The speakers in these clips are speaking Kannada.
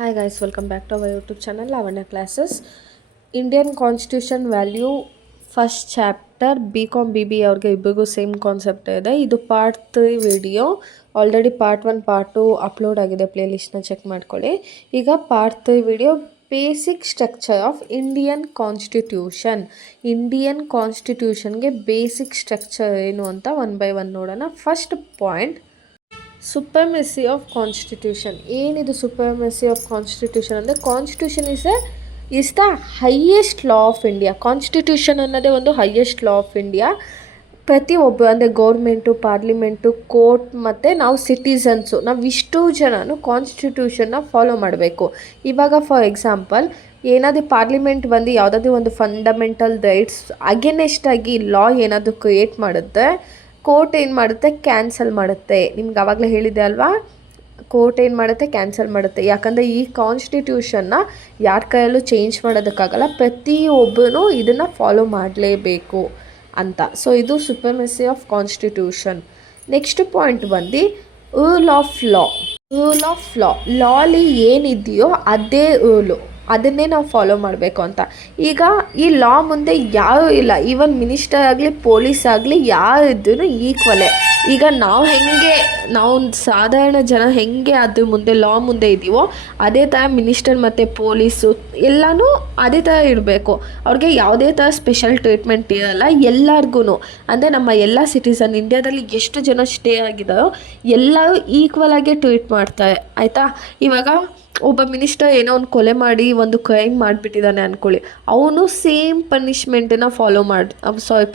Hi guys, welcome back to our YouTube channel Lavanya Classes. Indian Constitution Value first chapter BCom BBA ಅವ್ರಿಗೆ ಇಬ್ಬರಿಗೂ ಸೇಮ್ ಕಾನ್ಸೆಪ್ಟ್ ಇದೆ. ಇದು part 3 video. Already part 1 part 2 upload ಆಗಿದೆ, ಪ್ಲೇಲಿಸ್ಟ್ನ ಚೆಕ್ ಮಾಡ್ಕೊಳ್ಳಿ. ಈಗ part 3 video basic structure of Indian constitution. Indian ಕಾನ್ಸ್ಟಿಟ್ಯೂಷನ್ಗೆ ಬೇಸಿಕ್ ಸ್ಟ್ರಕ್ಚರ್ ಏನು ಅಂತ ಒನ್ ಬೈ ಒನ್ ನೋಡೋಣ. First point, supremacy of constitution. ಏನಿದು ಸುಪ್ರಮೆಸಿ ಆಫ್ ಕಾನ್ಸ್ಟಿಟ್ಯೂಷನ್ ಅಂದರೆ, constitution is the highest law of India. Constitution ಅನ್ನೋದೇ ಒಂದು ಹೈಯೆಸ್ಟ್ ಲಾ ಆಫ್ ಇಂಡಿಯಾ. ಪ್ರತಿಯೊಬ್ಬರು ಅಂದರೆ ಗೌರ್ಮೆಂಟು, ಪಾರ್ಲಿಮೆಂಟು, ಕೋರ್ಟ್ ಮತ್ತು ನಾವು ಸಿಟಿಸನ್ಸು, ನಾವು ಇಷ್ಟು ಜನನು ಕಾನ್ಸ್ಟಿಟ್ಯೂಷನ್ನ ಫಾಲೋ ಮಾಡಬೇಕು. ಇವಾಗ ಫಾರ್ ಎಕ್ಸಾಂಪಲ್, ಏನಾದರೂ ಪಾರ್ಲಿಮೆಂಟ್ ಬಂದು ಯಾವುದಾದ್ರೂ ಒಂದು ಫಂಡಮೆಂಟಲ್ ರೈಟ್ಸ್ ಅಗೇನೆಸ್ಟಾಗಿ ಲಾ ಏನಾದರೂ ಕ್ರಿಯೇಟ್ ಮಾಡುತ್ತೆ, ಕೋರ್ಟ್ ಏನು ಮಾಡುತ್ತೆ, ಕ್ಯಾನ್ಸಲ್ ಮಾಡುತ್ತೆ. ನಿಮ್ಗೆ ಆವಾಗಲೇ ಹೇಳಿದೆ ಅಲ್ವಾ, ಕೋರ್ಟ್ ಏನು ಮಾಡುತ್ತೆ, ಕ್ಯಾನ್ಸಲ್ ಮಾಡುತ್ತೆ. ಯಾಕಂದರೆ ಈ ಕಾನ್ಸ್ಟಿಟ್ಯೂಷನ್ನ ಯಾರ ಕೈಯಲ್ಲೂ ಚೇಂಜ್ ಮಾಡೋದಕ್ಕಾಗಲ್ಲ, ಪ್ರತಿಯೊಬ್ಬರೂ ಇದನ್ನು ಫಾಲೋ ಮಾಡಲೇಬೇಕು ಅಂತ. ಸೊ ಇದು ಸುಪ್ರಮೆಸಿ ಆಫ್ ಕಾನ್ಸ್ಟಿಟ್ಯೂಷನ್. ನೆಕ್ಸ್ಟ್ ಪಾಯಿಂಟ್ ಬಂದು rule of law. Rule of ಲಾಲಿ ಏನಿದೆಯೋ ಅದೇ ರೂಲು, ಅದನ್ನೇ ನಾವು ಫಾಲೋ ಮಾಡಬೇಕು ಅಂತ. ಈಗ ಈ ಲಾ ಮುಂದೆ ಯಾರೂ ಇಲ್ಲ, ಈವನ್ ಮಿನಿಸ್ಟರ್ ಆಗಲಿ, ಪೊಲೀಸ್ ಆಗಲಿ, ಯಾರಿದ್ರೂ ಈಕ್ವಲೇ. ಈಗ ನಾವು ಸಾಧಾರಣ ಜನ ಹೆಂಗೆ ಅದ್ರ ಮುಂದೆ ಲಾ ಮುಂದೆ ಇದ್ದೀವೋ ಅದೇ ಥರ ಮಿನಿಸ್ಟರ್ ಮತ್ತು ಪೊಲೀಸು ಎಲ್ಲನೂ ಅದೇ ಥರ ಇರಬೇಕು. ಅವ್ರಿಗೆ ಯಾವುದೇ ಥರ ಸ್ಪೆಷಲ್ ಟ್ರೀಟ್ಮೆಂಟ್ ಇರೋಲ್ಲ. ಎಲ್ಲರಿಗೂ ಅಂದರೆ ನಮ್ಮ ಎಲ್ಲ ಸಿಟಿಸನ್, ಇಂಡಿಯಾದಲ್ಲಿ ಎಷ್ಟು ಜನ ಸ್ಟೇ ಆಗಿದ್ದಾರೋ ಎಲ್ಲರೂ ಈಕ್ವಲ್ ಆಗಿ ಟ್ರೀಟ್ ಮಾಡ್ತಾರೆ, ಆಯಿತಾ. ಇವಾಗ ಒಬ್ಬ ಮಿನಿಸ್ಟರ್ ಏನೋ ಒಂದು ಕೊಲೆ ಮಾಡಿ ಒಂದು ಕ್ರೈಮ್ ಮಾಡಿಬಿಟ್ಟಿದ್ದಾನೆ ಅಂದ್ಕೊಳ್ಳಿ, ಅವನು ಸೇಮ್ ಪನಿಷ್ಮೆಂಟನ್ನು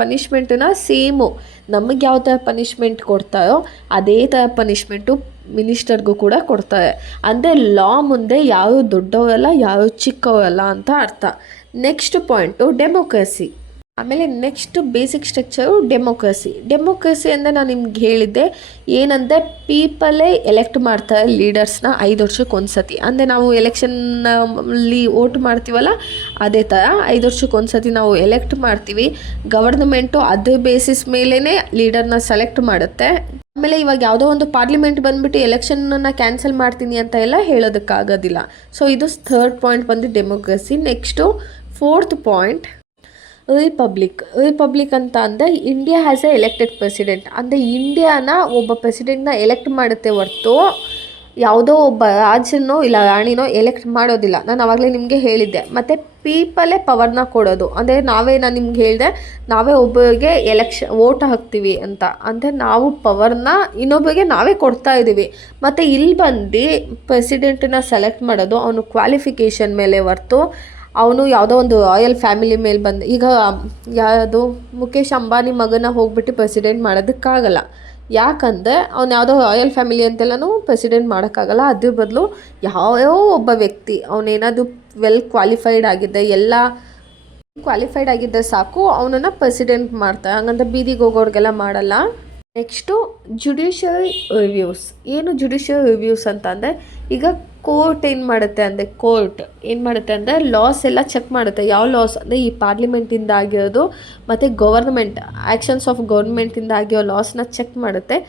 ಪನಿಷ್ಮೆಂಟನ್ನು ಸೇಮು ನಮಗೆ ಯಾವ ಥರ ಪನಿಷ್ಮೆಂಟ್ ಕೊಡ್ತಾರೋ ಅದೇ ಥರ ಪನಿಷ್ಮೆಂಟು ಮಿನಿಸ್ಟರ್ಗೂ ಕೂಡ ಕೊಡ್ತಾರೆ. ಅಂದರೆ ಲಾ ಮುಂದೆ ಯಾರು ದೊಡ್ಡವರಲ್ಲ, ಯಾರು ಚಿಕ್ಕವರಲ್ಲ ಅಂತ ಅರ್ಥ. Next point democracy. ಆಮೇಲೆ ನೆಕ್ಸ್ಟ್ ಬೇಸಿಕ್ ಸ್ಟ್ರಕ್ಚರು ಡೆಮೋಕ್ರಸಿ ಅಂದರೆ ನಾನು ನಿಮ್ಗೆ ಹೇಳಿದ್ದೆ ಏನಂದರೆ, ಪೀಪಲೇ ಎಲೆಕ್ಟ್ ಮಾಡ್ತಾರೆ ಲೀಡರ್ಸ್ನ 5 ವರ್ಷಕ್ಕೆ ಒಂದು ಸತಿ. ಅಂದರೆ ನಾವು ಎಲೆಕ್ಷನ್ನಲ್ಲಿ ವೋಟ್ ಮಾಡ್ತೀವಲ್ಲ, ಅದೇ ಥರ 5 ವರ್ಷಕ್ಕೆ ಒಂದು ಸತಿ ನಾವು ಎಲೆಕ್ಟ್ ಮಾಡ್ತೀವಿ. ಗವರ್ನಮೆಂಟು ಅದ್ರ ಬೇಸಿಸ್ ಮೇಲೇ ಲೀಡರ್ನ ಸೆಲೆಕ್ಟ್ ಮಾಡುತ್ತೆ. ಆಮೇಲೆ ಇವಾಗ ಯಾವುದೋ ಒಂದು ಪಾರ್ಲಿಮೆಂಟ್ ಬಂದುಬಿಟ್ಟು ಎಲೆಕ್ಷನನ್ನು ಕ್ಯಾನ್ಸಲ್ ಮಾಡ್ತೀನಿ ಅಂತ ಎಲ್ಲ ಹೇಳೋದಕ್ಕಾಗೋದಿಲ್ಲ. ಸೊ ಇದು ಥರ್ಡ್ ಪಾಯಿಂಟ್ ಬಂದು democracy. Next fourth point republic ಅಂತ ಅಂದರೆ, India has A elected president. ಅಂದರೆ ಇಂಡಿಯಾನ ಒಬ್ಬ ಪ್ರೆಸಿಡೆಂಟ್ನ ಎಲೆಕ್ಟ್ ಮಾಡುತ್ತೆ ಹೊರತು ಯಾವುದೋ ಒಬ್ಬ ರಾಜನೋ ಇಲ್ಲ ರಾಣಿನೋ ಎಲೆಕ್ಟ್ ಮಾಡೋದಿಲ್ಲ. ನಾನು ಆವಾಗಲೇ ನಿಮಗೆ ಹೇಳಿದ್ದೆ. ಮತ್ತು ಪೀಪಲೇ ಪವರ್ನ ಕೊಡೋದು. ಅಂದರೆ ನಾನು ನಿಮ್ಗೆ ಹೇಳಿದೆ, ನಾವೇ ಒಬ್ಬರಿಗೆ ವೋಟ್ ಹಾಕ್ತೀವಿ ಅಂತ. ಅಂದರೆ ನಾವು ಪವರ್ನ ಇನ್ನೊಬ್ಬರಿಗೆ ನಾವೇ ಕೊಡ್ತಾ ಇದ್ದೀವಿ. ಮತ್ತು ಇಲ್ಲಿ ಬಂದು ಪ್ರೆಸಿಡೆಂಟನ್ನ ಸೆಲೆಕ್ಟ್ ಮಾಡೋದು ಅವನು ಕ್ವಾಲಿಫಿಕೇಷನ್ ಮೇಲೆ ಹೊರ್ತು ಅವನು ಯಾವುದೋ ಒಂದು ರಾಯಲ್ ಫ್ಯಾಮಿಲಿ ಮೇಲೆ ಬಂದು, ಈಗ ಯಾವುದು ಮುಖೇಶ್ ಅಂಬಾನಿ ಮಗನ ಹೋಗ್ಬಿಟ್ಟು ಪ್ರೆಸಿಡೆಂಟ್ ಮಾಡೋದಕ್ಕಾಗಲ್ಲ. ಯಾಕಂದರೆ ಅವ್ನು ಯಾವುದೋ ರಾಯಲ್ ಫ್ಯಾಮಿಲಿ ಅಂತೆಲ್ಲನೂ ಪ್ರೆಸಿಡೆಂಟ್ ಮಾಡೋಕ್ಕಾಗಲ್ಲ. ಅದ್ರ ಬದಲು ಯಾವ್ಯಾವ ಒಬ್ಬ ವ್ಯಕ್ತಿ ಅವನೇನಾದರೂ ವೆಲ್ ಕ್ವಾಲಿಫೈಡ್ ಆಗಿದ್ದರೆ ಸಾಕು, ಅವನನ್ನು ಪ್ರೆಸಿಡೆಂಟ್ ಮಾಡ್ತಾರೆ. ಹಂಗಂದ್ರೆ ಬೀದಿಗೆ ಹೋಗೋರಿಗೆಲ್ಲ ಮಾಡಲ್ಲ. Next judiciary reviews. ಏನು ಜುಡಿಷಿಯರಿ ರಿವ್ಯೂಸ್ ಅಂತ ಅಂದರೆ, ಈಗ ಕೋರ್ಟ್ ಏನು ಮಾಡುತ್ತೆ ಅಂದರೆ ಲಾಸ್ ಎಲ್ಲ ಚೆಕ್ ಮಾಡುತ್ತೆ. ಯಾವ ಲಾಸ್ ಅಂದರೆ ಈ ಪಾರ್ಲಿಮೆಂಟಿಂದ ಆಗಿರೋದು ಮತ್ತು ಗವರ್ನಮೆಂಟ್ ಆ್ಯಕ್ಷನ್ಸ್ ಆಫ್ ಗೌರ್ಮೆಂಟಿಂದ ಆಗಿರೋ ಲಾಸ್ನ ಚೆಕ್ ಮಾಡುತ್ತೆ.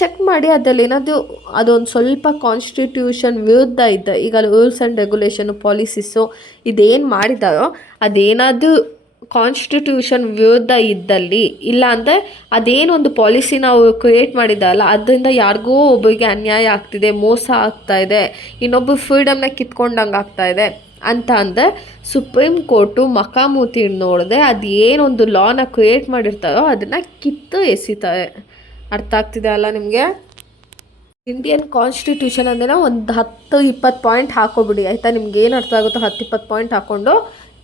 ಚೆಕ್ ಮಾಡಿ ಅದರಲ್ಲಿ ಏನಾದರೂ ಅದೊಂದು ಸ್ವಲ್ಪ ಕಾನ್ಸ್ಟಿಟ್ಯೂಷನ್ ವಿರುದ್ಧ ಇದ್ದ, ಈಗ ರೂಲ್ಸ್ ಆ್ಯಂಡ್ ರೆಗ್ಯುಲೇಷನು, ಪಾಲಿಸೀಸು ಇದೇನು ಮಾಡಿದಾರೋ ಅದೇನಾದರೂ ಕಾನ್ಸ್ಟಿಟ್ಯೂಷನ್ ವಿರುದ್ಧ ಇದ್ದಲ್ಲಿ, ಇಲ್ಲ ಅಂದರೆ ಅದೇನೊಂದು ಪಾಲಿಸಿ ನಾವು ಕ್ರಿಯೇಟ್ ಮಾಡಿದ್ದಲ್ಲ ಅದರಿಂದ ಯಾರಿಗೋ ಒಬ್ಬರಿಗೆ ಅನ್ಯಾಯ ಆಗ್ತಿದೆ, ಮೋಸ ಆಗ್ತಾ ಇದೆ, ಇನ್ನೊಬ್ಬರು ಫ್ರೀಡಮ್ನ ಕಿತ್ಕೊಂಡಂಗೆ ಆಗ್ತಾ ಇದೆ ಅಂತ ಅಂದರೆ ಸುಪ್ರೀಂ ಕೋರ್ಟು ಮಖಾಮೂತಿ ನೋಡದೆ ಅದು ಏನೊಂದು ಲಾನ ಕ್ರಿಯೇಟ್ ಮಾಡಿರ್ತಾರೋ ಅದನ್ನು ಕಿತ್ತು ಎಸಿತಾರೆ. ಅರ್ಥ ಆಗ್ತಿದೆ ಅಲ್ಲ ನಿಮಗೆ? ಇಂಡಿಯನ್ ಕಾನ್ಸ್ಟಿಟ್ಯೂಷನ್ ಅಂದರೆ ಒಂದು 10-20 ಪಾಯಿಂಟ್ ಹಾಕೋಬಿಡಿ, ಆಯಿತಾ. ನಿಮ್ಗೆ ಏನು ಅರ್ಥ ಆಗುತ್ತೋ 10-20 ಪಾಯಿಂಟ್ ಹಾಕ್ಕೊಂಡು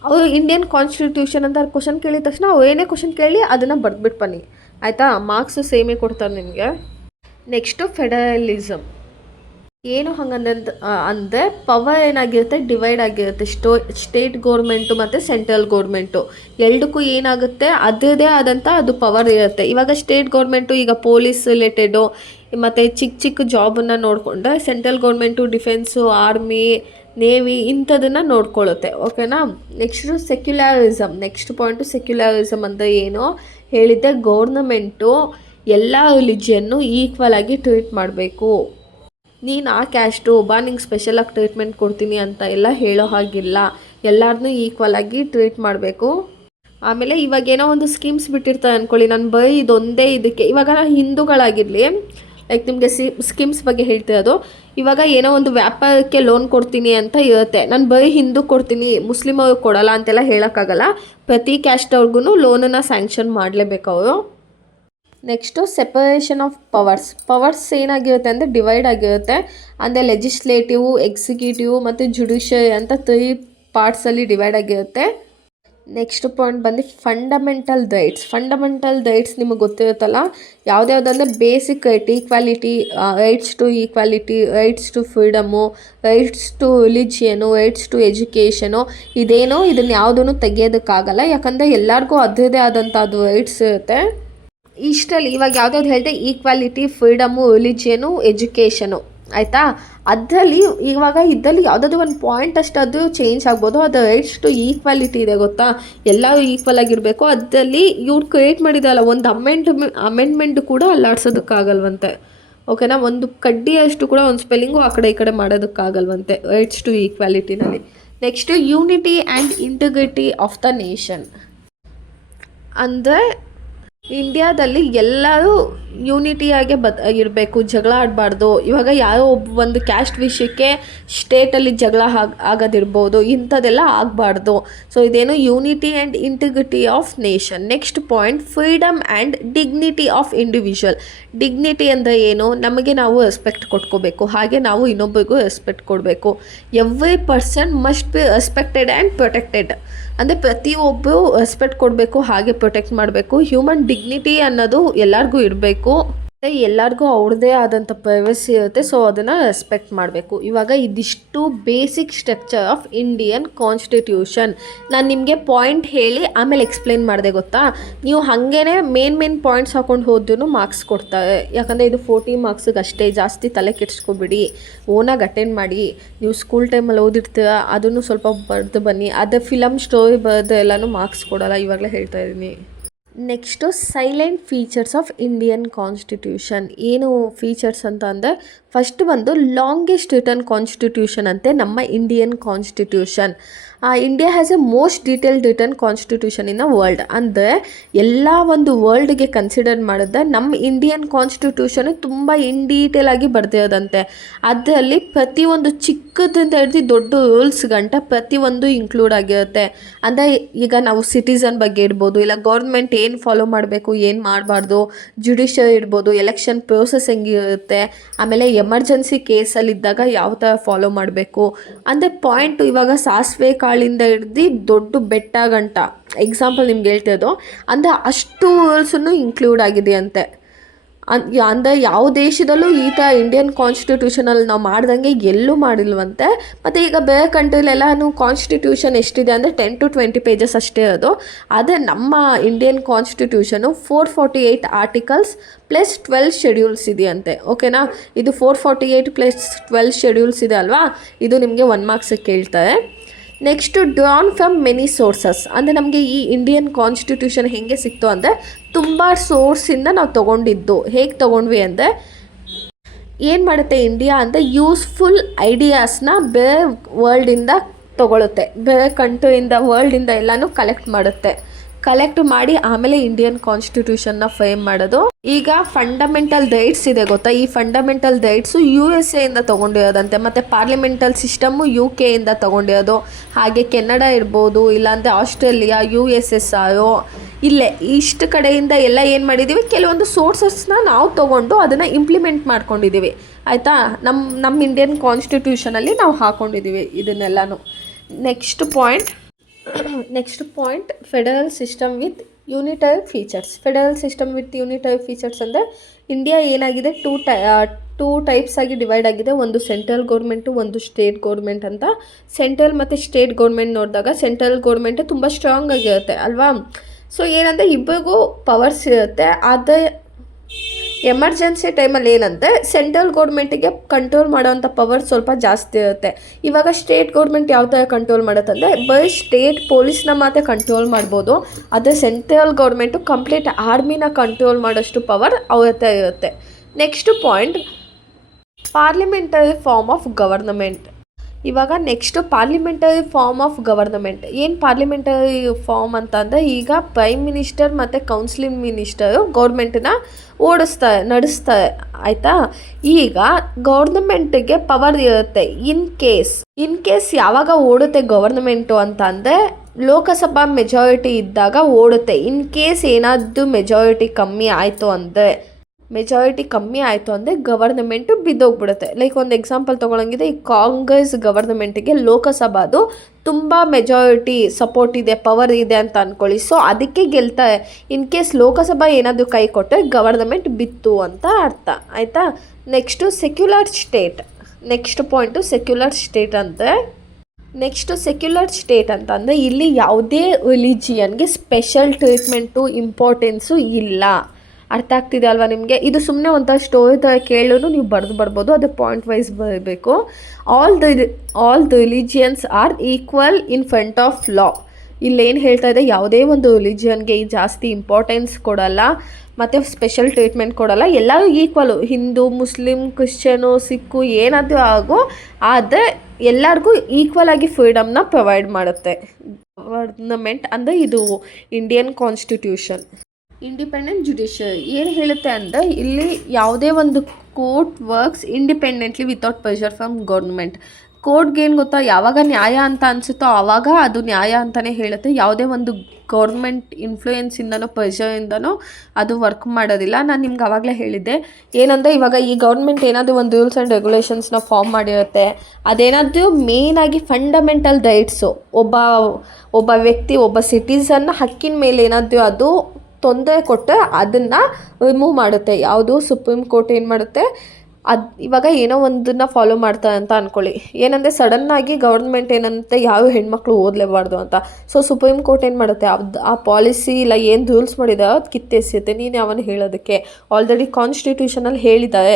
ಅವರು ಇಂಡಿಯನ್ ಕಾನ್ಸ್ಟಿಟ್ಯೂಷನ್ ಅಂತ ಕ್ವಶನ್ ಕೇಳಿದ ತಕ್ಷಣ ಅವ್ರು ಏನೇ ಕ್ವಶನ್ ಕೇಳಿ ಅದನ್ನು ಬರೆದ್ಬಿಟ್ಟು ಬನ್ನಿ, ಆಯಿತಾ. ಮಾರ್ಕ್ಸು ಸೇಮೇ ಕೊಡ್ತಾರೆ ನಿಮಗೆ. Next federalism. ಏನು ಅಂದರೆ ಪವರ್ ಏನಾಗಿರುತ್ತೆ, ಡಿವೈಡ್ ಆಗಿರುತ್ತೆ. ಸ್ಟೇಟ್ ಗೌರ್ಮೆಂಟು ಮತ್ತು ಸೆಂಟ್ರಲ್ ಗೌರ್ಮೆಂಟು ಎರಡಕ್ಕೂ ಏನಾಗುತ್ತೆ, ಅದರದೇ ಆದಂಥ ಅದು ಪವರ್ ಇರುತ್ತೆ. ಇವಾಗ ಸ್ಟೇಟ್ ಗೌರ್ಮೆಂಟು ಈಗ ಪೊಲೀಸ್ ರಿಲೇಟೆಡು ಮತ್ತು ಚಿಕ್ಕ ಜಾಬನ್ನು ನೋಡಿಕೊಂಡ್ರೆ, central government defence, army, navy ಇಂಥದನ್ನು ನೋಡ್ಕೊಳ್ಳುತ್ತೆ, ಓಕೆನಾ. Next secularism. Next point secularism ಅಂದರೆ ಏನು ಹೇಳಿದ್ದೆ, ಗೌರ್ನಮೆಂಟು ಎಲ್ಲ ರಿಲಿಜಿಯನ್ನು ಈಕ್ವಲ್ ಆಗಿ ಟ್ರೀಟ್ ಮಾಡಬೇಕು. ನೀನು ಆ ಕ್ಯಾಸ್ಟು ಬಾ ನಿಂಗೆ ಸ್ಪೆಷಲಾಗಿ ಟ್ರೀಟ್ಮೆಂಟ್ ಕೊಡ್ತೀನಿ ಅಂತ ಎಲ್ಲ ಹೇಳೋ ಹಾಗಿಲ್ಲ. ಎಲ್ಲರನ್ನೂ ಈಕ್ವಲ್ ಆಗಿ ಟ್ರೀಟ್ ಮಾಡಬೇಕು. ಆಮೇಲೆ ಇವಾಗ ಏನೋ ಒಂದು ಸ್ಕೀಮ್ಸ್ ಬಿಟ್ಟಿರ್ತಾರೆ ಅಂದ್ಕೊಳ್ಳಿ, ನಾನು ಇದೊಂದೇ ಇದಕ್ಕೆ ಇವಾಗ ಹಿಂದೂಗಳಾಗಿರಲಿ, ಲೈಕ್ ನಿಮಗೆ ಸ್ಕೀಮ್ಸ್ ಬಗ್ಗೆ ಹೇಳ್ತಿರೋದು. ಇವಾಗ ಏನೋ ಒಂದು ವ್ಯಾಪಾರಕ್ಕೆ ಲೋನ್ ಕೊಡ್ತೀನಿ ಅಂತ ಇರುತ್ತೆ, ನಾನು ಹಿಂದೂ ಕೊಡ್ತೀನಿ ಮುಸ್ಲಿಮ್ ಅವ್ರಿಗೆ ಕೊಡಲ್ಲ ಅಂತೆಲ್ಲ ಹೇಳೋಕ್ಕಾಗಲ್ಲ. ಪ್ರತಿ ಕ್ಯಾಸ್ಟ್ ಅವ್ರಿಗೂ ಲೋನನ್ನು ಸ್ಯಾಂಕ್ಷನ್ ಮಾಡಲೇಬೇಕು ಅವರು. ನೆಕ್ಸ್ಟು ಸೆಪರೇಷನ್ ಆಫ್ ಪವರ್ಸ್ ಏನಾಗಿರುತ್ತೆ ಅಂದರೆ ಡಿವೈಡ್ ಆಗಿರುತ್ತೆ. ಅಂದರೆ ಲೆಜಿಸ್ಲೇಟಿವ್, ಎಕ್ಸಿಕ್ಯೂಟಿವ್ ಮತ್ತು ಜುಡಿಷಿಯರಿ ಅಂತ 3 ಪಾರ್ಟ್ಸಲ್ಲಿ ಡಿವೈಡ್ ಆಗಿರುತ್ತೆ. ನೆಕ್ಸ್ಟ್ ಪಾಯಿಂಟ್ ಬಂದು ಫಂಡಮೆಂಟಲ್ ರೈಟ್ಸ್ ನಿಮಗೆ ಗೊತ್ತಿರುತ್ತಲ್ಲ, ಯಾವುದ್ಯಾವುದಂದರೆ basic right, equality, rights to equality, rights to freedom, rights to religion, rights to education. ಇದನ್ನು ಯಾವುದೂ ತೆಗೆಯೋದಕ್ಕಾಗಲ್ಲ, ಯಾಕಂದರೆ ಎಲ್ಲರಿಗೂ ಅದರದೇ ಆದಂಥದ್ದು ರೈಟ್ಸ್ ಇರುತ್ತೆ. ಇಷ್ಟರಲ್ಲಿ ಇವಾಗ ಯಾವ್ದಾವ್ದು ಹೇಳಿದೆ, ಈಕ್ವಾಲಿಟಿ, ಫ್ರೀಡಮು, ರಿಲಿಜಿಯನು, ಎಜುಕೇಷನು, ಆಯಿತಾ. ಅದರಲ್ಲಿ ಇದರಲ್ಲಿ ಯಾವುದಾದ್ರು ಒಂದು ಪಾಯಿಂಟ್ ಅಷ್ಟಾದರೂ ಚೇಂಜ್ ಆಗ್ಬೋದು. ಅದು ರೈಟ್ಸ್ ಟು ಈಕ್ವಾಲಿಟಿ ಇದೆ ಗೊತ್ತಾ, ಎಲ್ಲರೂ ಈಕ್ವಲ್ ಆಗಿರಬೇಕು. ಅದರಲ್ಲಿ ಇವ್ರು ಕ್ರಿಯೇಟ್ ಮಾಡಿದಲ್ಲ ಒಂದು ಅಮೆಂಡ್ಮೆಂಟ್ ಕೂಡ ಅಲ್ಲಾಡ್ಸೋದಕ್ಕಾಗಲ್ವಂತೆ, ಓಕೆನಾ. ಒಂದು ಕಡ್ಡಿಯಷ್ಟು ಕೂಡ ಒಂದು ಸ್ಪೆಲ್ಲಿಂಗು ಆ ಕಡೆ ಈ ಕಡೆ ಮಾಡೋದಕ್ಕಾಗಲ್ವಂತೆ ರೈಟ್ಸ್ ಟು ಈಕ್ವಾಲಿಟಿನಲ್ಲಿ. Next unity and integrity of the nation. ಅಂದರೆ ಇಂಡಿಯಾದಲ್ಲಿ ಎಲ್ಲರೂ ಯೂನಿಟಿಯಾಗೆ ಇರಬೇಕು, ಜಗಳ ಆಡಬಾರ್ದು. ಇವಾಗ ಯಾರೋ ಒಂದು ಕ್ಯಾಸ್ಟ್ ವಿಷಯಕ್ಕೆ ಸ್ಟೇಟಲ್ಲಿ ಜಗಳ ಆಗೋದಿರ್ಬೋದು, ಇಂಥದ್ದೆಲ್ಲ ಆಗಬಾರ್ದು. ಸೊ ಇದೇನು unity and integrity of nation. Next point, freedom and dignity of individual. Dignity ಅಂದರೆ ಏನು, ನಮಗೆ ನಾವು ರೆಸ್ಪೆಕ್ಟ್ ಕೊಟ್ಕೋಬೇಕು, ಹಾಗೆ ನಾವು ಇನ್ನೊಬ್ಬರಿಗೂ ರೆಸ್ಪೆಕ್ಟ್ ಕೊಡಬೇಕು. Every person must be respected and protected. ಅಂದರೆ ಪ್ರತಿಯೊಬ್ಬರು ರೆಸ್ಪೆಕ್ಟ್ ಕೊಡಬೇಕು, ಹಾಗೆ ಪ್ರೊಟೆಕ್ಟ್ ಮಾಡಬೇಕು. ಹ್ಯೂಮನ್ ಡಿಗ್ನಿಟಿ ಅನ್ನೋದು ಎಲ್ಲರಿಗೂ ಇರಬೇಕು. ಎಲ್ಲರಿಗೂ ಅವ್ರದ್ದೇ ಆದಂಥ ಪ್ರೈವಸಿ ಇರುತ್ತೆ, ಸೊ ಅದನ್ನು ರೆಸ್ಪೆಕ್ಟ್ ಮಾಡಬೇಕು. ಇವಾಗ ಇದಿಷ್ಟು basic structure of Indian constitution. ನಾನು ನಿಮಗೆ ಪಾಯಿಂಟ್ ಹೇಳಿ ಆಮೇಲೆ ಎಕ್ಸ್ಪ್ಲೇನ್ ಮಾಡಿದೆ ಗೊತ್ತಾ. ನೀವು ಹಾಗೇ ಮೇನ್ ಪಾಯಿಂಟ್ಸ್ ಹಾಕೊಂಡು ಹೋದ್ರೂ ಮಾರ್ಕ್ಸ್ ಕೊಡ್ತಾರೆ, ಯಾಕಂದರೆ ಇದು 40 ಮಾರ್ಕ್ಸಿಗೆ ಅಷ್ಟೇ. ಜಾಸ್ತಿ ತಲೆ ಕೆಡಿಸ್ಕೊಬಿಡಿ, ಓನಾಗಿ ಅಟೆಂಡ್ ಮಾಡಿ. ನೀವು ಸ್ಕೂಲ್ ಟೈಮಲ್ಲಿ ಓದಿರ್ತೀರ, ಅದನ್ನು ಸ್ವಲ್ಪ ಬರೆದು ಬನ್ನಿ. ಅದೇ ಫಿಲಮ್ ಸ್ಟೋರಿ ಬರೆದು ಎಲ್ಲನೂ ಮಾರ್ಕ್ಸ್ ಕೊಡೋಲ್ಲ, ಇವಾಗಲೇ ಹೇಳ್ತಾ ಇದ್ದೀನಿ. Next silent features of Indian constitution. ಏನು ಫೀಚರ್ಸ್ ಅಂತ ಅಂದರೆ, ಫಸ್ಟ್ ಬಂದು ಲಾಂಗೆಸ್ಟ್ ರಿಟರ್ನ್ ಕಾನ್ಸ್ಟಿಟ್ಯೂಷನ್ ಅಂತೆ ನಮ್ಮ Indian constitution. India has A most detailed return constitution in the world. ಅಂದರೆ ಎಲ್ಲ ಒಂದು ವರ್ಲ್ಡ್ಗೆ ಕನ್ಸಿಡರ್ ಮಾಡಿದ್ರೆ ನಮ್ಮ ಇಂಡಿಯನ್ ಕಾನ್ಸ್ಟಿಟ್ಯೂಷನ್ ತುಂಬ ಇನ್ ಡೀಟೇಲ್ ಆಗಿ ಬರ್ದಿರೋದಂತೆ. ಅದರಲ್ಲಿ ಪ್ರತಿಯೊಂದು ಚಿಕ್ಕದಿಂದ ಹಿಡಿದು ದೊಡ್ಡ ರೂಲ್ಸ್ ಗಂಟ ಪ್ರತಿಯೊಂದು ಇನ್ಕ್ಲೂಡ್ ಆಗಿರುತ್ತೆ. ಅಂದರೆ ಈಗ ನಾವು ಸಿಟಿಸನ್ ಬಗ್ಗೆ ಇರ್ಬೋದು, ಇಲ್ಲ ಗೌರ್ಮೆಂಟ್ ಏನು ಫಾಲೋ ಮಾಡಬೇಕು, ಏನು ಮಾಡಬಾರ್ದು, ಜುಡಿಷಿಯರಿ ಇರ್ಬೋದು, ಎಲೆಕ್ಷನ್ ಪ್ರೋಸೆಸ್ ಹೆಂಗಿರುತ್ತೆ, ಆಮೇಲೆ ಎಮರ್ಜೆನ್ಸಿ ಕೇಸಲ್ಲಿದ್ದಾಗ ಯಾವ ಥರ ಫಾಲೋ ಮಾಡಬೇಕು. ಅಂದರೆ ಪಾಯಿಂಟು ಇವಾಗ ಸಾಸಿವೆ ಕಾಳಿಂದ ಹಿಡ್ದು ದೊಡ್ಡ ಬೆಟ್ಟ ಗಂಟ ಎಕ್ಸಾಂಪಲ್ ನಿಮ್ಗೆ ಹೇಳ್ತಿರೋದು. ಅಂದರೆ ಅಷ್ಟು ರೂಲ್ಸನ್ನು ಇನ್ಕ್ಲೂಡ್ ಆಗಿದೆಯಂತೆ. ಅಂದರೆ ಯಾವ ದೇಶದಲ್ಲೂ ಈ ಥರ ಇಂಡಿಯನ್ ಕಾನ್ಸ್ಟಿಟ್ಯೂಷನಲ್ಲಿ ನಾವು ಮಾಡ್ದಂಗೆ ಎಲ್ಲೂ ಮಾಡಿಲ್ವಂತೆ. ಮತ್ತು ಈಗ ಬೇರೆ ಕಂಟ್ರಿಲೆಲ್ಲನೂ ಕಾನ್ಸ್ಟಿಟ್ಯೂಷನ್ ಎಷ್ಟಿದೆ ಅಂದರೆ 10 to 20 ಪೇಜಸ್ ಅಷ್ಟೇ ಇರೋದು. ಆದರೆ ನಮ್ಮ Indian constitution 448 articles plus 12 schedules ಇದೆಯಂತೆ, ಓಕೆನಾ. ಇದು 448 ಪ್ಲಸ್ 12 ಶೆಡ್ಯೂಲ್ಸ್ ಇದೆ ಅಲ್ವಾ, ಇದು ನಿಮಗೆ 1 ಮಾರ್ಕ್ಸಿಗೆ ಕೇಳ್ತಾರೆ. Next drawn from many sources. ಅಂದರೆ ನಮಗೆ ಈ ಇಂಡಿಯನ್ ಕಾನ್ಸ್ಟಿಟ್ಯೂಷನ್ ಹೇಗೆ ಸಿಕ್ತು ಅಂದರೆ ತುಂಬ ಸೋರ್ಸಿಂದ ನಾವು ತೊಗೊಂಡಿದ್ದು. ಹೇಗೆ ತೊಗೊಂಡ್ವಿ ಅಂದರೆ, ಏನು ಮಾಡುತ್ತೆ ಇಂಡಿಯಾ ಅಂದರೆ ಯೂಸ್ಫುಲ್ ಐಡಿಯಾಸ್ನ ಬೇರೆ ವರ್ಲ್ಡಿಂದ ತೊಗೊಳುತ್ತೆ, ಬೇರೆ ಕಂಟ್ರಿಯಿಂದ ವರ್ಲ್ಡಿಂದ ಎಲ್ಲನೂ ಕಲೆಕ್ಟ್ ಮಾಡಿ ಆಮೇಲೆ ಇಂಡಿಯನ್ ಕಾನ್ಸ್ಟಿಟ್ಯೂಷನ್ನ ಫ್ರೇಮ್ ಮಾಡೋದು. ಈಗ ಫಂಡಮೆಂಟಲ್ ರೈಟ್ಸ್ ಇದೆ ಗೊತ್ತಾ, ಈ ಫಂಡಮೆಂಟಲ್ ರೈಟ್ಸು USA ಇಂದ ತೊಗೊಂಡಿರೋದಂತೆ. ಮತ್ತು ಪಾರ್ಲಿಮೆಂಟಲ್ ಸಿಸ್ಟಮ್ಮು UK ಇಂದ ತೊಗೊಂಡಿರೋದು. ಹಾಗೆ ಕೆನಡಾ ಇರ್ಬೋದು, ಇಲ್ಲಾಂದರೆ ಆಸ್ಟ್ರೇಲಿಯಾ, USSR, ಇಲ್ಲೇ ಇಷ್ಟು ಕಡೆಯಿಂದ ಎಲ್ಲ ಏನು ಮಾಡಿದ್ದೀವಿ, ಕೆಲವೊಂದು ಸೋರ್ಸಸ್ನ ನಾವು ತೊಗೊಂಡು ಅದನ್ನು ಇಂಪ್ಲಿಮೆಂಟ್ ಮಾಡ್ಕೊಂಡಿದ್ದೀವಿ, ಆಯಿತಾ. ನಮ್ಮ ಇಂಡಿಯನ್ ಕಾನ್ಸ್ಟಿಟ್ಯೂಷನಲ್ಲಿ ನಾವು ಹಾಕ್ಕೊಂಡಿದ್ದೀವಿ ಇದನ್ನೆಲ್ಲನೂ. Next point federal system with unitary features. ಅಂದರೆ ಇಂಡಿಯಾ ಏನಾಗಿದೆ, ಟೂ ಟೈಪ್ಸ್ ಆಗಿ ಡಿವೈಡ್ ಆಗಿದೆ. ಒಂದು ಸೆಂಟ್ರಲ್ ಗೌರ್ಮೆಂಟು, ಒಂದು ಸ್ಟೇಟ್ ಗೌರ್ಮೆಂಟ್ ಅಂತ. ಸೆಂಟ್ರಲ್ ಮತ್ತು ಸ್ಟೇಟ್ ಗೌರ್ಮೆಂಟ್ ನೋಡಿದಾಗ ಸೆಂಟ್ರಲ್ ಗೌರ್ಮೆಂಟು ತುಂಬ ಸ್ಟ್ರಾಂಗ್ ಆಗಿರುತ್ತೆ ಅಲ್ವಾ. ಸೊ ಏನಂದರೆ ಇಬ್ಬರಿಗೂ ಪವರ್ಸ್ ಇರುತ್ತೆ. ಆದರೆ ಎಮರ್ಜೆನ್ಸಿ ಟೈಮಲ್ಲಿ ಏನಂದರೆ ಸೆಂಟ್ರಲ್ ಗೌರ್ಮೆಂಟಿಗೆ ಕಂಟ್ರೋಲ್ ಮಾಡೋವಂಥ ಪವರ್ ಸ್ವಲ್ಪ ಜಾಸ್ತಿ ಇರುತ್ತೆ. ಇವಾಗ ಸ್ಟೇಟ್ ಗೌರ್ಮೆಂಟ್ ಯಾವ ಥರ ಕಂಟ್ರೋಲ್ ಮಾಡುತ್ತಂದರೆ ಬರೀ ಸ್ಟೇಟ್ ಪೊಲೀಸ್ನ ಮಾತ್ರ ಕಂಟ್ರೋಲ್ ಮಾಡ್ಬೋದು. ಆದರೆ ಸೆಂಟ್ರಲ್ ಗೌರ್ಮೆಂಟು ಕಂಪ್ಲೀಟ್ ಆರ್ಮಿನ ಕಂಟ್ರೋಲ್ ಮಾಡೋಷ್ಟು ಪವರ್ ಅವ್ರ ಹತ್ರ ಇರುತ್ತೆ. Next point, parliamentary form of government. ಇವಾಗ next parliamentary form of government. ಏನು ಪಾರ್ಲಿಮೆಂಟರಿ ಫಾರ್ಮ್ ಅಂತಂದರೆ, ಈಗ ಪ್ರೈಮ್ ಮಿನಿಸ್ಟರ್ ಮತ್ತು ಕೌನ್ಸಿಲಿಂಗ್ ಮಿನಿಸ್ಟರು ಗೌರ್ಮೆಂಟನ್ನ ನಡೆಸ್ತಾರೆ ಆಯಿತಾ. ಈಗ ಗೌರ್ನಮೆಂಟಿಗೆ ಪವರ್ ಇರುತ್ತೆ. ಇನ್ ಕೇಸ್ ಯಾವಾಗ ಓಡುತ್ತೆ ಗವರ್ನಮೆಂಟು ಅಂತ ಅಂದರೆ, ಲೋಕಸಭಾ ಮೆಜಾರಿಟಿ ಇದ್ದಾಗ ಓಡುತ್ತೆ. ಇನ್ ಕೇಸ್ ಏನಾದರೂ ಮೆಜಾರಿಟಿ ಕಮ್ಮಿ ಆಯಿತು ಅಂದರೆ ಗವರ್ನಮೆಂಟು ಬಿದ್ದೋಗ್ಬಿಡುತ್ತೆ. ಲೈಕ್ ಒಂದು ಎಕ್ಸಾಂಪಲ್ ತೊಗೊಳಂಗಿದೆ, ಈ ಕಾಂಗ್ರೆಸ್ ಗವರ್ನಮೆಂಟಿಗೆ ಲೋಕಸಭಾದು ತುಂಬ ಮೆಜಾರಿಟಿ ಸಪೋರ್ಟ್ ಇದೆ, ಪವರ್ ಇದೆ ಅಂತ ಅಂದ್ಕೊಳ್ಳಿ. ಸೊ ಅದಕ್ಕೆ ಗೆಲ್ತಾರೆ. ಇನ್ ಕೇಸ್ ಲೋಕಸಭಾ ಏನಾದರೂ ಕೈ ಕೊಟ್ಟರೆ ಗವರ್ನಮೆಂಟ್ ಬಿತ್ತು ಅಂತ ಅರ್ಥ ಆಯಿತಾ. Next secular state. Next point secular state ಅಂತಂದರೆ ಇಲ್ಲಿ ಯಾವುದೇ ರಿಲಿಜಿಯನ್ಗೆ ಸ್ಪೆಷಲ್ ಟ್ರೀಟ್ಮೆಂಟು ಇಂಪಾರ್ಟೆನ್ಸು ಇಲ್ಲ. ಅರ್ಥ ಆಗ್ತಿದೆ ಅಲ್ವಾ ನಿಮಗೆ? ಇದು ಸುಮ್ಮನೆ ಒಂಥರ ಸ್ಟೋರಿ ಥರ ಕೇಳೋನು ನೀವು ಬರ್ಬೋದು, ಅದು ಪಾಯಿಂಟ್ ವೈಸ್ ಬರಬೇಕು. All the religions are equal in front of law. ಇಲ್ಲೇನು ಹೇಳ್ತಾ ಇದೆ, ಯಾವುದೇ ಒಂದು ರಿಲಿಜಿಯನ್ಗೆ ಜಾಸ್ತಿ ಇಂಪಾರ್ಟೆನ್ಸ್ ಕೊಡಲ್ಲ ಮತ್ತು ಸ್ಪೆಷಲ್ ಟ್ರೀಟ್ಮೆಂಟ್ ಕೊಡಲ್ಲ. ಎಲ್ಲರೂ ಈಕ್ವಲು, ಹಿಂದೂ, ಮುಸ್ಲಿಮ್, ಕ್ರಿಶ್ಚಿಯನು, ಸಿಕ್ಕು ಏನಾದರೂ ಆದರೆ ಎಲ್ಲರಿಗೂ ಈಕ್ವಲ್ ಆಗಿ ಫ್ರೀಡಮ್ನ ಪ್ರೊವೈಡ್ ಮಾಡುತ್ತೆ ಗವರ್ನಮೆಂಟ್. ಅಂದರೆ ಇದು ಇಂಡಿಯನ್ ಕಾನ್ಸ್ಟಿಟ್ಯೂಷನ್. ಇಂಡಿಪೆಂಡೆಂಟ್ ಜುಡಿಷಿಯರಿ ಏನು ಹೇಳುತ್ತೆ ಅಂದರೆ, ಇಲ್ಲಿ ಯಾವುದೇ ಒಂದು court works independently without pressure from government. ಕೋರ್ಟ್ಗೆ ಏನು ಗೊತ್ತಾ, ಯಾವಾಗ ನ್ಯಾಯ ಅಂತ ಅನಿಸುತ್ತೋ ಆವಾಗ ಅದು ನ್ಯಾಯ ಅಂತಲೇ ಹೇಳುತ್ತೆ. ಯಾವುದೇ ಒಂದು ಗೌರ್ಮೆಂಟ್ ಇನ್ಫ್ಲೂಯೆನ್ಸಿಂದನೋ ಪ್ರೆಷರಿಂದನೋ ಅದು ವರ್ಕ್ ಮಾಡೋದಿಲ್ಲ. ನಾನು ನಿಮ್ಗೆ ಆವಾಗಲೇ ಹೇಳಿದ್ದೆ ಏನಂದರೆ, ಇವಾಗ ಈ ಗೌರ್ಮೆಂಟ್ ಏನಾದರೂ ಒಂದು ರೂಲ್ಸ್ ಆ್ಯಂಡ್ ರೆಗ್ಯುಲೇಷನ್ಸ್ನ ಫಾರ್ಮ್ ಮಾಡಿರುತ್ತೆ. ಅದೇನಾದರೂ ಮೇಯ್ನಾಗಿ ಫಂಡಮೆಂಟಲ್ ರೈಟ್ಸು, ಒಬ್ಬ ವ್ಯಕ್ತಿ, ಒಬ್ಬ ಸಿಟಿಸನ್ನ ಹಕ್ಕಿನ ಮೇಲೆ ಏನಾದರೂ ಅದು ತೊಂದರೆ ಕೊಟ್ಟರೆ ಅದನ್ನು ರಿಮೂವ್ ಮಾಡುತ್ತೆ. ಯಾವುದು ಸುಪ್ರೀಂ ಕೋರ್ಟ್ ಏನು ಮಾಡುತ್ತೆ, ಇವಾಗ ಏನೋ ಒಂದನ್ನು ಫಾಲೋ ಮಾಡ್ತಾರೆ ಅಂತ ಅಂದ್ಕೊಳ್ಳಿ. ಏನಂದರೆ ಸಡನ್ನಾಗಿ ಗೌರ್ಮೆಂಟ್ ಏನಂತೆ, ಯಾವ ಹೆಣ್ಮಕ್ಳು ಓದಲೇಬಾರ್ದು ಅಂತ. ಸೊ ಸುಪ್ರೀಂ ಕೋರ್ಟ್ ಏನು ಮಾಡುತ್ತೆ, ಆ ಪಾಲಿಸಿ ಇಲ್ಲ ಏನು ರೂಲ್ಸ್ ಮಾಡಿದೆ ಅದು ಕಿತ್ತೆಸೆಯುತ್ತೆ. ನೀನು ಯಾವನು ಹೇಳೋದಕ್ಕೆ? ಆಲ್ರೆಡಿ ಕಾನ್ಸ್ಟಿಟ್ಯೂಷನಲ್ಲಿ ಹೇಳಿದ್ದಾರೆ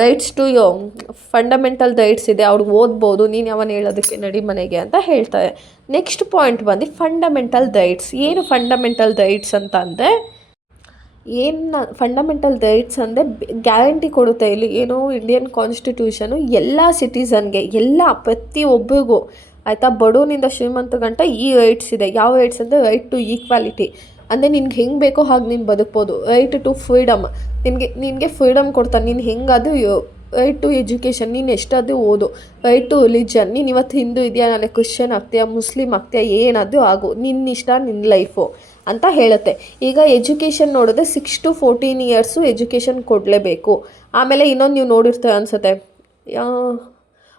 ರೈಟ್ಸ್ ಟು ಫಂಡಮೆಂಟಲ್ ರೈಟ್ಸ್ ಇದೆ, ಅವ್ರಿಗೆ ಓದ್ಬೋದು, ನೀನು ಯಾವನು ಹೇಳೋದಕ್ಕೆ, ನಡಿ ಮನೆಗೆ ಅಂತ ಹೇಳ್ತಾರೆ. ನೆಕ್ಸ್ಟ್ ಪಾಯಿಂಟ್ ಬಂದು ಫಂಡಮೆಂಟಲ್ ರೈಟ್ಸ್. ಏನು ಫಂಡಮೆಂಟಲ್ ರೈಟ್ಸ್ ಅಂತ ಅಂದರೆ, ಫಂಡಮೆಂಟಲ್ ರೈಟ್ಸ್ ಅಂದರೆ ಗ್ಯಾರಂಟಿ ಕೊಡುತ್ತೆ. ಇಲ್ಲಿ ಏನು ಇಂಡಿಯನ್ ಕಾನ್ಸ್ಟಿಟ್ಯೂಷನು ಎಲ್ಲ ಸಿಟಿಸನ್ಗೆ, ಪ್ರತಿಯೊಬ್ಬರಿಗೂ ಆಯಿತಾ, ಬಡವನಿಂದ ಶ್ರೀಮಂತ ಗಂಟ ಈ ರೈಟ್ಸ್ ಇದೆ. ಯಾವ ರೈಟ್ಸ್ ಅಂದರೆ, ರೈಟ್ ಟು ಈಕ್ವಾಲಿಟಿ. ಅಂದರೆ ನಿನ್ಗೆ ಹೆಂಗೆ ಬೇಕೋ ಹಾಗೆ ನೀನು ಬದುಕ್ಬೋದು. ರೈಟ್ ಟು ಫ್ರೀಡಮ್, ನಿನಗೆ ಫ್ರೀಡಮ್ ಕೊಡ್ತಾನೆ. ನೀನು ಹೆಂಗಾದರೂ ರೈಟ್ ಟು ಎಜುಕೇಷನ್, ನೀನು ಎಷ್ಟಾದರೂ ಓದು. ರೈಟ್ ಟು ರಿಲಿಜನ್, ನೀನು ಇವತ್ತು ಹಿಂದೂ ಇದೆಯಾ, ನಾಳೆ ಕ್ರಿಶ್ಚಿಯನ್ ಆಗ್ತೀಯಾ, ಮುಸ್ಲಿಮ್ ಆಗ್ತೀಯಾ, ಏನಾದರೂ ಆಗು, ನಿನ್ನ ಇಷ್ಟ, ನಿನ್ನ ಲೈಫು ಅಂತ ಹೇಳುತ್ತೆ. ಈಗ ಎಜುಕೇಷನ್ ನೋಡಿದ್ರೆ 6 to 14 ಇಯರ್ಸು ಎಜುಕೇಷನ್ ಕೊಡಲೇಬೇಕು. ಆಮೇಲೆ ಇನ್ನೊಂದು ನೀವು ನೋಡಿರ್ತೀರ ಅನಿಸುತ್ತೆ,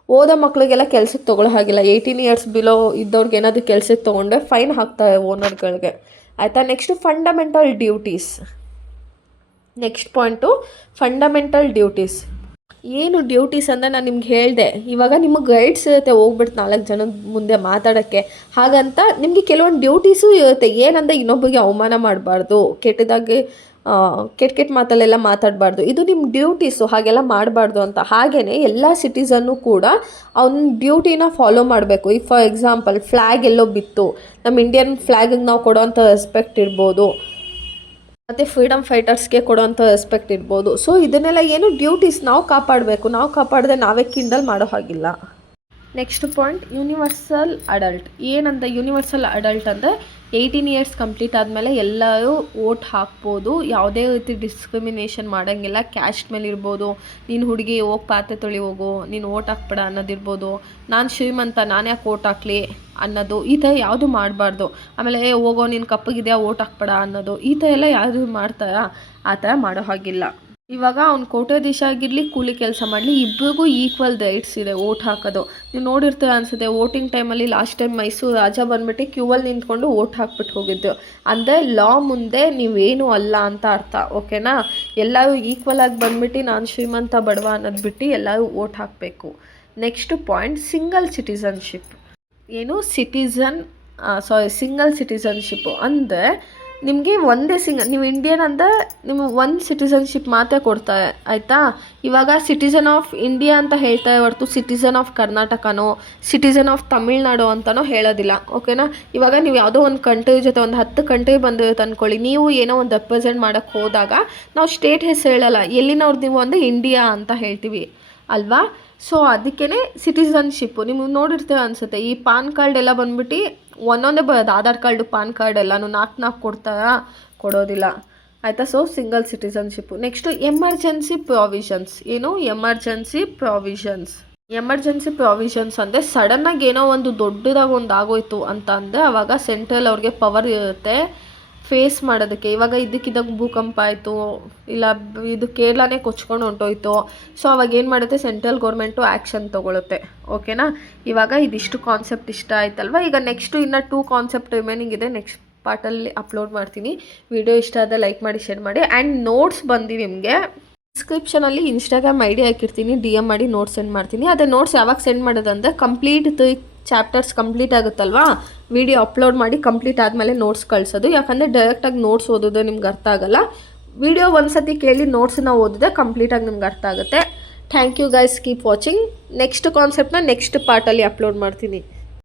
ಓದೋ ಮಕ್ಕಳಿಗೆಲ್ಲ ಕೆಲಸಕ್ಕೆ ತೊಗೊಳ್ಳೋ ಹಾಗಿಲ್ಲ. 18 ಇಯರ್ಸ್ ಬಿಲೋ ಇದ್ದವ್ರಿಗೆ ಏನಾದರೂ ಕೆಲಸಕ್ಕೆ ತೊಗೊಂಡ್ರೆ ಫೈನ್ ಹಾಕ್ತಾರೆ ಓನರ್ಗಳಿಗೆ ಆಯಿತಾ. Next fundamental duties. Next point fundamental duties. ಏನು ಡ್ಯೂಟೀಸ್ ಅಂದರೆ ನಾನು ನಿಮ್ಗೆ ಹೇಳಿದೆ, ಇವಾಗ ನಿಮಗೆ ಗೈಡ್ಸ್ ಇರುತ್ತೆ ಹೋಗ್ಬಿಟ್ಟು 4 ಜನದ ಮುಂದೆ ಮಾತಾಡೋಕ್ಕೆ. ಹಾಗಂತ ನಿಮಗೆ ಕೆಲವೊಂದು ಡ್ಯೂಟೀಸು ಇರುತ್ತೆ. ಏನಂದರೆ, ಇನ್ನೊಬ್ಬರಿಗೆ ಅವಮಾನ ಮಾಡಬಾರ್ದು, ಕೆಟ್ಟ ಮಾತಲ್ಲೆಲ್ಲ ಮಾತಾಡಬಾರ್ದು, ಇದು ನಿಮ್ಮ ಡ್ಯೂಟೀಸು, ಹಾಗೆಲ್ಲ ಮಾಡಬಾರ್ದು ಅಂತ. ಹಾಗೆಯೇ ಎಲ್ಲ ಸಿಟಿಸನ್ನು ಕೂಡ ಅವ್ನ ಡ್ಯೂಟಿನ ಫಾಲೋ ಮಾಡಬೇಕು. ಈಗ ಫಾರ್ ಎಕ್ಸಾಂಪಲ್ ಫ್ಲ್ಯಾಗ್ ಎಲ್ಲೋ ಬಿತ್ತು, ನಮ್ಮ ಇಂಡಿಯನ್ ಫ್ಲ್ಯಾಗಿಗೆ ನಾವು ಕೊಡೋವಂಥ ರೆಸ್ಪೆಕ್ಟ್ ಇರ್ಬೋದು, ಮತ್ತು ಫ್ರೀಡಮ್ ಫೈಟರ್ಸ್ಗೆ ಕೊಡೋವಂಥ ರೆಸ್ಪೆಕ್ಟ್ ಇರ್ಬೋದು. ಸೊ ಇದನ್ನೆಲ್ಲ ಏನು ಡ್ಯೂಟೀಸ್ ನಾವು ಕಾಪಾಡಬೇಕು. ನಾವು ಕಾಪಾಡದೆ ನಾವೇ ಕಿಂಡಲ್ ಮಾಡೋ ಹಾಗಿಲ್ಲ. Next point universal adult. ಏನಂತ ಯೂನಿವರ್ಸಲ್ ಅಡಲ್ಟ್ ಅಂದರೆ 18 ಇಯರ್ಸ್ ಕಂಪ್ಲೀಟ್ ಆದಮೇಲೆ ಎಲ್ಲರೂ ವೋಟ್ ಹಾಕ್ಬೋದು. ಯಾವುದೇ ರೀತಿ ಡಿಸ್ಕ್ರಿಮಿನೇಷನ್ ಮಾಡೋಂಗಿಲ್ಲ. ಕ್ಯಾಸ್ಟ್ ಮೇಲೆ ಇರ್ಬೋದು, ನೀನು ಹುಡುಗಿ ಹೋಗಿ ಪಾತ್ರೆ ತೊಳಿ ಹೋಗು, ನೀನು ವೋಟ್ ಹಾಕ್ಬೇಡ ಅನ್ನೋದಿರ್ಬೋದು, ನಾನು ಶ್ರೀಮಂತ ನಾನು ಯಾಕೆ ವೋಟ್ ಹಾಕ್ಲಿ ಅನ್ನೋದು, ಈ ಥರ ಯಾವುದು ಮಾಡಬಾರ್ದು. ಆಮೇಲೆ ಹೋಗೋ ನೀನು ಕಪ್ಪಗಿದೆಯಾ ವೋಟ್ ಹಾಕ್ಬೇಡ ಅನ್ನೋದು, ಈ ಥರ ಎಲ್ಲ ಯಾವುದು ಮಾಡ್ತಾರಾ, ಆ ಥರ ಮಾಡೋ ಹಾಗಿಲ್ಲ. ಇವಾಗ ಅವ್ನು ಕೋಟ್ಯಾಧೀಶ ಆಗಿರಲಿ, ಕೂಲಿ ಕೆಲಸ ಮಾಡಲಿ, ಇಬ್ಬರಿಗೂ ಈಕ್ವಲ್ ರೈಟ್ಸ್ ಇದೆ ವೋಟ್ ಹಾಕೋದು. ನೀವು ನೋಡಿರ್ತೀರ ಅನಿಸುತ್ತೆ, ವೋಟಿಂಗ್ ಟೈಮಲ್ಲಿ ಲಾಸ್ಟ್ ಟೈಮ್ ಮೈಸೂರು ರಾಜ ಬಂದುಬಿಟ್ಟು ಕ್ಯೂವಲ್ಲಿ ನಿಂತ್ಕೊಂಡು ವೋಟ್ ಹಾಕ್ಬಿಟ್ಟು ಹೋಗಿದ್ದು. ಅಂದರೆ ಲಾ ಮುಂದೆ ನೀವೇನು ಅಲ್ಲ ಅಂತ ಅರ್ಥ, ಓಕೆನಾ. ಎಲ್ಲರೂ ಈಕ್ವಲ್ ಆಗಿ ಬಂದುಬಿಟ್ಟು ನಾನು ಶ್ರೀಮಂತ ಬಡವ ಅನ್ನೋದು ಬಿಟ್ಟು ಎಲ್ಲರೂ ವೋಟ್ ಹಾಕಬೇಕು. Next point single citizenship. ಏನು ಸಿಂಗಲ್ ಸಿಟಿಸನ್ಶಿಪ್ಪು ಅಂದರೆ ನಿಮಗೆ ಒಂದೇ ನೀವು ಇಂಡಿಯನ್ ಅಂದರೆ ನಿಮಗೆ ಒಂದು ಸಿಟಿಸನ್ಶಿಪ್ ಮಾತ್ರ ಕೊಡ್ತಾರೆ ಆಯಿತಾ. ಇವಾಗ ಸಿಟಿಸನ್ ಆಫ್ ಇಂಡಿಯಾ ಅಂತ ಹೇಳ್ತಾರೆ ಹೊರತು ಸಿಟಿಸನ್ ಆಫ್ ಕರ್ನಾಟಕನೋ ಸಿಟಿಸನ್ ಆಫ್ ತಮಿಳ್ನಾಡು ಅಂತಲೋ ಹೇಳೋದಿಲ್ಲ, ಓಕೆನಾ. ಇವಾಗ ನೀವು ಯಾವುದೋ ಒಂದು ಕಂಟ್ರಿ ಜೊತೆ ಒಂದು 10 ಕಂಟ್ರಿ ಬಂದಿರುತ್ತೆ ಅಂದ್ಕೊಳ್ಳಿ, ನೀವು ಏನೋ ಒಂದು ರೆಪ್ರೆಸೆಂಟ್ ಮಾಡೋಕ್ಕೆ ಹೋದಾಗ ನಾವು ಸ್ಟೇಟ್ ಹೆಸರು ಹೇಳಲ್ಲ, ಎಲ್ಲಿನವ್ರು ನೀವು ಅಂದರೆ ಇಂಡಿಯಾ ಅಂತ ಹೇಳ್ತೀವಿ ಅಲ್ವಾ. ಸೊ ಅದಕ್ಕೇ ಸಿಟಿಸನ್ಶಿಪ್ಪು ನಿಮಗೆ ನೋಡಿರ್ತೇವೆ ಅನಿಸುತ್ತೆ. ಈ ಪಾನ್ ಕಾರ್ಡ್ ಎಲ್ಲ ಬಂದ್ಬಿಟ್ಟು ಒಂದೊಂದೇ ಬರೋದು, ಆಧಾರ್ ಕಾರ್ಡು ಪಾನ್ ಕಾರ್ಡ್ ಎಲ್ಲನೂ 4 ಕೊಡ್ತಾರಾ? ಕೊಡೋದಿಲ್ಲ ಆಯಿತಾ. So single citizenship. Next emergency provisions. ಏನು ಎಮರ್ಜೆನ್ಸಿ ಪ್ರಾವಿಷನ್ಸ್ ಅಂದರೆ ಸಡನ್ನಾಗಿ ಏನೋ ಒಂದು ದೊಡ್ಡದಾಗಿ ಒಂದು ಆಗೋಯ್ತು ಅಂತ ಅಂದರೆ ಅವಾಗ ಸೆಂಟ್ರಲ್ ಅವ್ರಿಗೆ ಪವರ್ ಇರುತ್ತೆ ಫೇಸ್ ಮಾಡೋದಕ್ಕೆ. ಇವಾಗ ಇದಕ್ಕಿದ್ದಂಗೆ ಭೂಕಂಪ ಆಯಿತು, ಇಲ್ಲ ಇದು ಕೇರಳನೇ ಕೊಚ್ಕೊಂಡು ಹೊಂಟೋಯ್ತು. ಸೊ ಅವಾಗ ಏನು ಮಾಡುತ್ತೆ, ಸೆಂಟ್ರಲ್ ಗೌರ್ಮೆಂಟು ಆ್ಯಕ್ಷನ್ ತೊಗೊಳುತ್ತೆ. ಓಕೆನಾ. ಇವಾಗ ಇದಿಷ್ಟು ಕಾನ್ಸೆಪ್ಟ್ ಇಷ್ಟ ಆಯ್ತಲ್ವ. ಈಗ ನೆಕ್ಸ್ಟು ಇನ್ನು 2 ಕಾನ್ಸೆಪ್ಟ್ ರಿಮೈನಿಂಗ್ ಇದೆ, ನೆಕ್ಸ್ಟ್ ಪಾರ್ಟಲ್ಲಿ ಅಪ್ಲೋಡ್ ಮಾಡ್ತೀನಿ. ವಿಡಿಯೋ ಇಷ್ಟ ಆದರೆ ಲೈಕ್ ಮಾಡಿ, ಶೇರ್ ಮಾಡಿ. ಆ್ಯಂಡ್ ನೋಟ್ಸ್ ಬಂದು ನಿಮಗೆ ಡಿಸ್ಕ್ರಿಪ್ಷನಲ್ಲಿ ಇನ್ಸ್ಟಾಗ್ರಾಮ್ ಐಡಿ ಹಾಕಿರ್ತೀನಿ, DM ಮಾಡಿ ನೋಟ್ಸ್ ಸೆಂಡ್ ಮಾಡ್ತೀನಿ. ಅದೇ ನೋಟ್ಸ್ ಯಾವಾಗ ಸೆಂಡ್ ಮಾಡೋದಂದರೆ ಕಂಪ್ಲೀಟ್ 3 ಚಾಪ್ಟರ್ಸ್ ಕಂಪ್ಲೀಟ್ ಆಗುತ್ತಲ್ವಾ, ವಿಡಿಯೋ ಅಪ್ಲೋಡ್ ಮಾಡಿ ಕಂಪ್ಲೀಟ್ ಆದಮೇಲೆ ನೋಟ್ಸ್ ಕಳಿಸೋದು. ಯಾಕಂದರೆ ಡೈರೆಕ್ಟಾಗಿ ನೋಟ್ಸ್ ಓದೋದು ನಿಮ್ಗೆ ಅರ್ಥ ಆಗೋಲ್ಲ. ವಿಡಿಯೋ ಒಂದ್ಸತಿ ಕೇಳಿ ನೋಟ್ಸನ್ನ ಓದಿದ್ರೆ ಕಂಪ್ಲೀಟಾಗಿ ನಿಮ್ಗೆ ಅರ್ಥ ಆಗುತ್ತೆ. Thank you guys, keep watching. Next ಕಾನ್ಸೆಪ್ಟ್ನ ನೆಕ್ಸ್ಟ್ ಪಾರ್ಟಲ್ಲಿ ಅಪ್ಲೋಡ್ ಮಾಡ್ತೀನಿ.